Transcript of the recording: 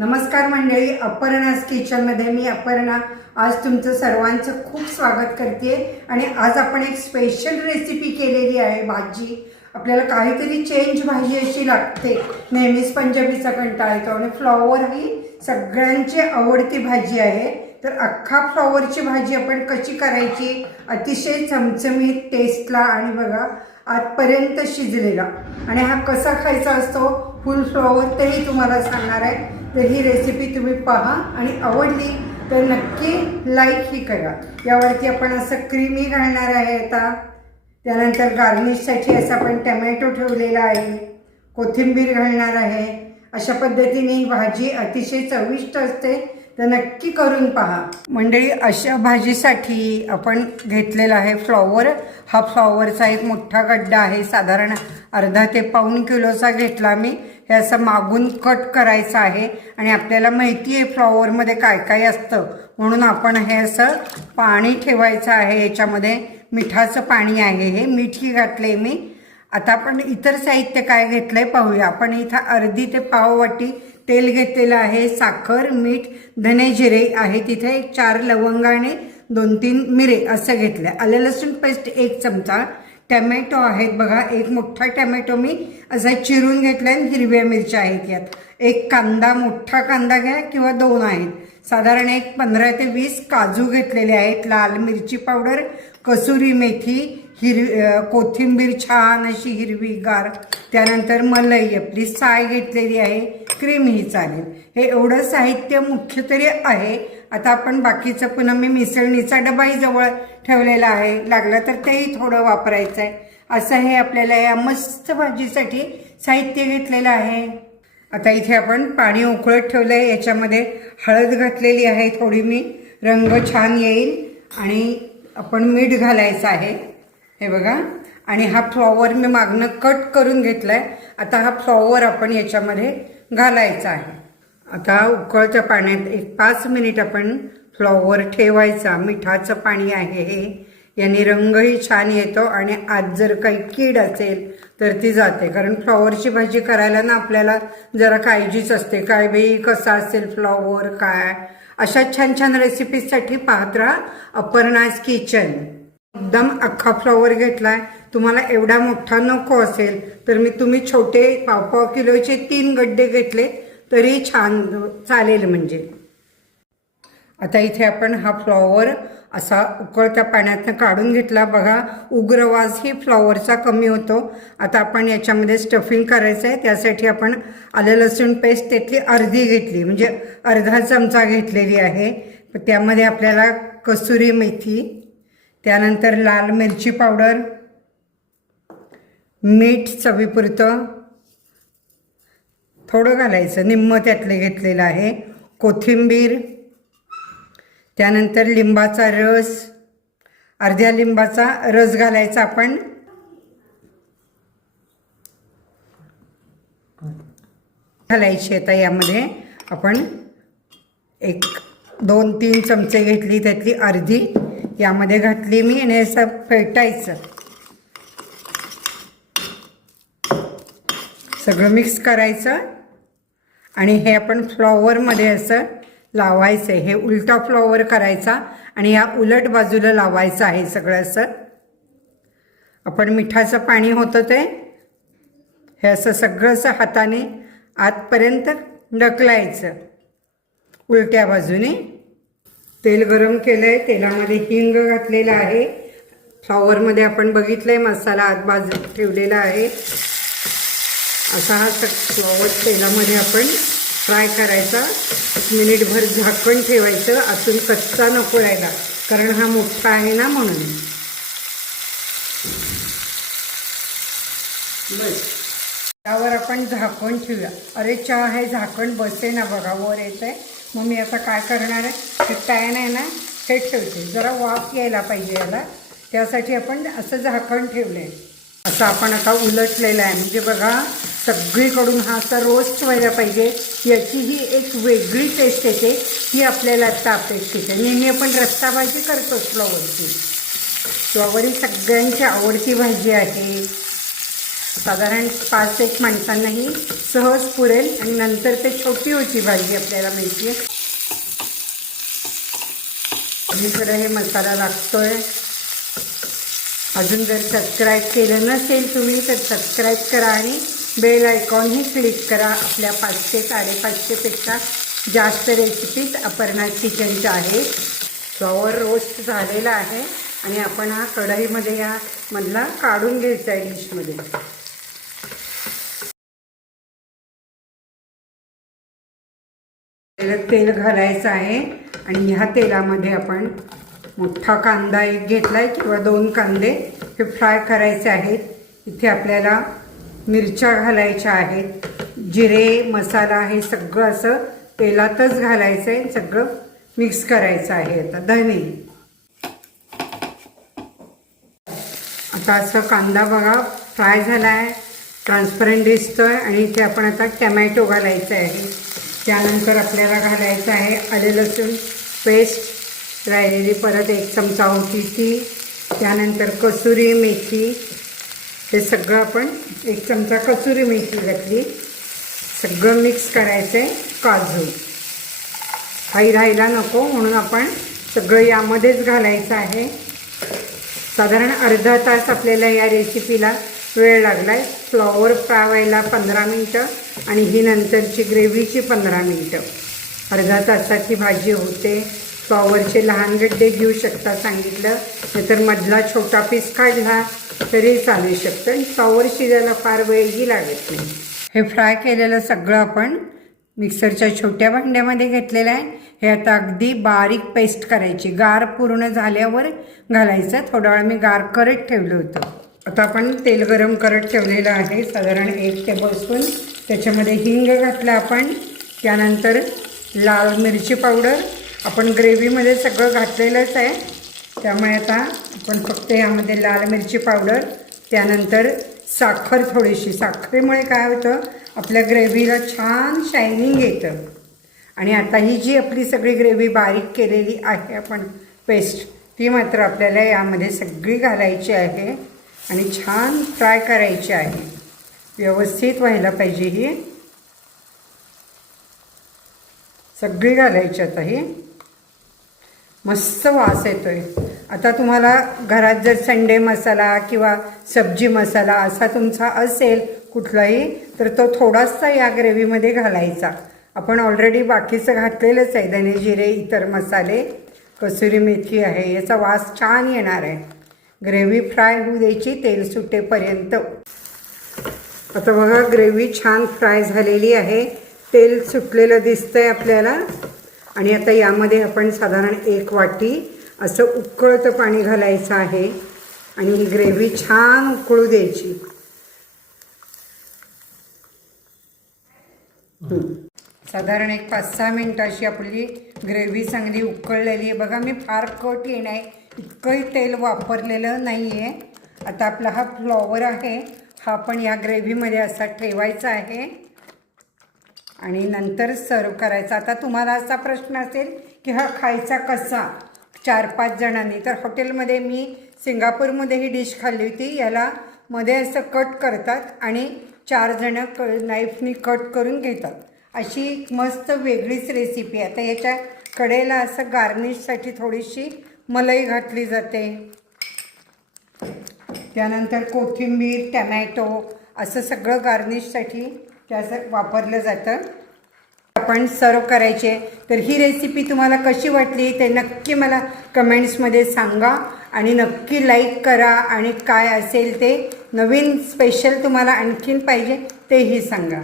नमस्कार मंडळी अपर्णाज किचनमध्ये मी अपर्णा. आज तुमचं सर्वांचं खूप स्वागत करते आणि आज आपण एक स्पेशल रेसिपी केलेली आहे भाजी. आपल्याला काहीतरी चेंज भाजी अशी लागते. नेहमीच पंजाबीचा कंटाळा येतो आणि फ्लॉवर ही सगळ्यांची आवडती भाजी आहे. तर अख्खा फ्लॉवरची भाजी आपण कशी करायची? अतिशय चमचमीत टेस्टला आणि बघा आजपर्यंत शिजलेला. आणि हा कसा खायचा असतो फुल फ्लॉवर तेही तुम्हाला सांगणार आहे. तर ही रेसिपी तुम्ही पहा आणि आवडली तर नक्की लाईक ही करा. यावरती आपण असं क्रीमी घालणार आहे आता. त्यानंतर गार्निशसाठी असं आपण टमॅटो ठेवलेला आहे. कोथिंबीर घालणार आहे. अशा पद्धतीने ही भाजी अतिशय चविष्ट असते. तर नक्की करून पहा. मंडळी अशा भाजीसाठी आपण घेतलेला आहे फ्लॉवर हा फ्लॉवरचा एक मोठा गड्डा आहे. साधारण अर्धा ते पाऊण किलोचा घेतला मी. हे असं मागून कट करायचं आहे. आणि आपल्याला माहिती आहे फ्लॉवरमध्ये काय काय असतं. म्हणून आपण हे असं पाणी ठेवायचं आहे. याच्यामध्ये मिठाचं पाणी आहे. हे मीठही घातले मी. आता आपण इतर साहित्य काय घेतलंय पाहूया. आपण इथं अर्धी ते पाव वाटी तेल घेतलेलं आहे साखर मीठ धने जिरे आहे. तिथे एक चार लवंग आणि दोन तीन मिरे असं घेतलं आलं लसूण पेस्ट एक चमचा. टॅमॅटो आहेत बघा एक मोठा टॅमॅटो मी असा चिरून घेतला आणि हिरव्या मिरच्या आहेत यात. एक कांदा मोठा कांदा घ्या किंवा दोन आहेत. साधारण एक पंधरा ते वीस काजू घेतलेले आहेत. लाल मिरची पावडर कसुरी मेथी हिरवी कोथिंबीर छान अशी हिरवीगार. त्यानंतर मलाई आपली साय घेतलेली आहे क्रीम ही चालेल. हे एवढं साहित्य मुख्य तरी आहे. आता आपण बाकीचं पुन्हा मी मिसळणीचा डबाही जवळ ठेवलेला आहे. लागलं तर तेही थोडं वापरायचं आहे असं हे आपल्याला या मस्त भाजीसाठी साहित्य घेतलेलं आहे. आता इथे आपण पाणी उकळत ठेवलं आहे याच्यामध्ये हळद घातलेली आहे. थोडी मी रंग छान येईल. आणि आपण मीठ घालायचं आहे. हे बघा. आणि हा फ्लॉवर मी मागणं कट करून घेतला आहे आता हा फ्लॉवर आपण याच्यामध्ये घालायचा आहे. आता उकळच्या पाण्यात एक पाच मिनिट आपण फ्लॉवर ठेवायचा. मिठाचं पाणी आहे हे. याने रंगही छान येतो आणि आज जर काही कीड असेल तर ती जाते. कारण फ्लॉवरची भाजी करायला ना आपल्याला जरा काळजीच असते. काय बाई कसा असेल फ्लॉवर काय? अशा छान छान रेसिपीजसाठी पाहत राहा अपर्णाज किचन एकदम अख्खा फ्लॉवर घेतलाय. तुम्हाला एवढा मोठा नको असेल तर मी तुम्ही छोटे पाव पाव किलोचे तीन गड्डे घेतले तरी छान चालेल म्हणजे. आता इथे आपण हा फ्लॉवर असा उकळत्या पाण्यातनं काढून घेतला. बघा उग्रवास ही फ्लॉवरचा कमी होतो. आता आपण याच्यामध्ये स्टफिंग करायचं आहे. त्यासाठी आपण आलं लसूण पेस्ट त्यातली अर्धी घेतली. म्हणजे अर्धा चमचा घेतलेली आहे. त्यामध्ये आपल्याला कसुरी मेथी त्यानंतर लाल मिरची पावडर मीठ चवीपुरतं थोडं घालायचं निम्म त्यातलं घेतलेलं आहे कोथिंबीर त्यानंतर लिंबाचा रस अर्ध्या लिंबाचा रस घालायचा आपण. घालायची आता यामध्ये आपण एक दोन तीन चमचे घेतली त्यातली अर्धी यामध्ये घातली मी आणि असं फेटायचं. सगळं मिक्स करायचं. आणि हे आपण फ्लॉवरमध्ये असं लावायचं आहे. हे उलटा फ्लॉवर करायचा आणि या उलट बाजूला लावायचं आहे सगळं असं. आपण मिठाचं पाणी होतं ते. हे असं सगळं असं हाताने आतपर्यंत ढकलायचं. उलट्या बाजूने. तेल गरम केलं आहे तेलामध्ये हिंग घातलेलं आहे. फ्लॉवरमध्ये आपण बघितलं आहे मसाला आत बाजू ठेवलेला आहे. असा हा सग फ्लॉवर तेलामध्ये आपण फ्राय करायचा. एक मिनिटभर झाकण ठेवायचं. आतून कच्चा नको राहिला कारण हा मोठा आहे ना म्हणून. त्यावर आपण झाकण ठेवूया. अरे चहा हे झाकण बसे ना बघा वर येत आहे मग मी आता काय करणार आहे? हे पॅन आहे ना हे ठेवते. जरा वाफ यायला पाहिजे याला. त्यासाठी आपण असं झाकण ठेवलं आहे असं आपण आता उलटलेलं आहे. म्हणजे बघा सगळीकडून हा असा रोस्ट व्हायला पाहिजे. याची ही एक वेगळी टेस्ट येते. ही आपल्याला आत्ता अपेक्षित आहे. नेहमी आपण रस्ता भाजी करतो फ्लॉवरची. फ्लॉवर ही सगळ्यांची आवडती भाजी आहे. साधारण पाच एक माणसांनाही सहज पुरेल आणि नंतर ते छोटी होती भाजी आपल्याला मिळते सगळीकडे हे मसाला लागतोय. अजून जर सबस्क्राईब केलं नसेल तुम्ही तर सबस्क्राईब करा आणि बेल आयकॉनही क्लिक करा आपल्या पाचशे साडेपाचशेपेक्षा जास्त रेसिपीज अपर्णा किचनच्या आहेत. फ्लॉवर रोस्ट झालेला आहे आणि आपण हा कढईमध्ये या मधला काढून घ्यायचा आहे डिशमध्ये तेल घालायचं आहे आणि ह्या तेलामध्ये आपण मोठा कांदा एक घेतला आहे किंवा दोन कांदे हे फ्राय करायचे आहेत. इथे आपल्याला मिरच्या घालायच्या आहेत. जिरे मसाला हे सगळं असं तेलातच घालायचं आहे सगळं मिक्स करायचं आहे आता. धने. आता असं कांदा बघा फ्राय झाला आहे ट्रान्सपरंट दिसतोय आणि इथे आपण आता टमॅटो घालायचं आहे. त्यानंतर आपल्याला घालायचं आहे आले लसूण पेस्ट राहिलेली परत एक चमचा होती ती. त्यानंतर कसुरी मेथी. हे सगळं आपण एक चमचा कसुरी मेथी घातली. सगळं मिक्स करायचं आहे काजू. काही राहायला नको म्हणून आपण सगळं यामध्येच घालायचं आहे. साधारण अर्धा तास आपल्याला या रेसिपीला वेळ लागला आहे फ्लॉवर फ्राय व्हायला पंधरा मिनटं आणि ही नंतरची ग्रेव्हीची पंधरा मिनटं. अर्धा तासाची भाजी होते. फ्लॉवरचे लहान गड्डे घेऊ शकता सांगितलं. नाहीतर मधला छोटा पीस काढला तरी चालू शकतं आणि फ्लॉवर शिजायला फार वेळही लागत नाही. हे फ्राय केलेलं सगळं आपण मिक्सरच्या छोट्या भांड्यामध्ये घेतलेलं आहे. हे आता अगदी बारीक पेस्ट करायची. गार पूर्ण झाल्यावर घालायचं. थोडा वेळ मी गार करत ठेवलं होतं. आता आपण तेल गरम करत ठेवलेलं आहे. साधारण एक टेबलस्पून त्याच्यामध्ये हिंग घातलं आपण. त्यानंतर लाल मिरची पावडर. आपण ग्रेव्हीमध्ये सगळं घातलेलंच आहे. त्यामुळे आता आपण फक्त यामध्ये लाल मिरची पावडर त्यानंतर साखर थोडीशी. साखरेमुळे काय होतं? आपल्या ग्रेव्हीला छान शायनिंग येतं. आणि आता ही जी आपली सगळी ग्रेव्ही बारीक केलेली आहे आपण पेस्ट ती मात्र आपल्याला यामध्ये सगळी घालायची आहे. आणि छान फ्राय करायची आहे. व्यवस्थित व्हायला पाहिजे ही. सगळी घालायची आता ही. मस्त वास येतोय. आता तुम्हाला घरात जर संडे मसाला किंवा सब्जी मसाला असा तुमचा असेल कुठलाही तर तो थोडासा या ग्रेव्हीमध्ये घालायचा. आपण ऑलरेडी बाकीचं घातलेलंच आहे. धने जिरे इतर मसाले कसुरी मेथी आहे याचा वास छान येणार आहे. ग्रेव्ही फ्राय होऊ द्यायची तेल सुटेपर्यंत. आता बघा ग्रेव्ही छान फ्राय झालेली आहे. तेल सुटलेलं दिसतंय आपल्याला. आणि आता यामध्ये आपण साधारण एक वाटी असं उकळतं पाणी घालायचं आहे. आणि ही ग्रेव्ही छान उकळू द्यायची. साधारण एक पाच सहा मिनटं अशी आपली ग्रेव्ही चांगली उकळलेली आहे. बघा मी फार कट येणार आहे. इतकंही तेल वापरलेलं नाही आहे आता आपला हा फ्लॉवर आहे. हा पण या ग्रेव्हीमध्ये असा ठेवायचा आहे. आणि नंतर सर्व करायचा. आता तुम्हाला असा प्रश्न असेल की हा खायचा कसा? चार पाच जणांनी. तर हॉटेलमध्ये मी सिंगापूरमध्ये ही डिश खाल्ली होती. याला मध्ये असं कट करतात आणि चार जणं क नाईफनी कट करून घेतात. अशी मस्त वेगळीच रेसिपी आहे. आता याच्या कडेला असं गार्निशसाठी थोडीशी मलाई घातली जाते. त्यानंतर कोथिंबीर टमॅटो असं सगळं गार्निशसाठी त्याचं वापरलं जातं. आपण सर्व करायचे. तर ही रेसिपी तुम्हाला कशी वाटली ते नक्की मला कमेंट्समध्ये सांगा आणि नक्की लाईक करा आणि काय असेल ते नवीन स्पेशल तुम्हाला आणखीन पाहिजे तेही सांगा.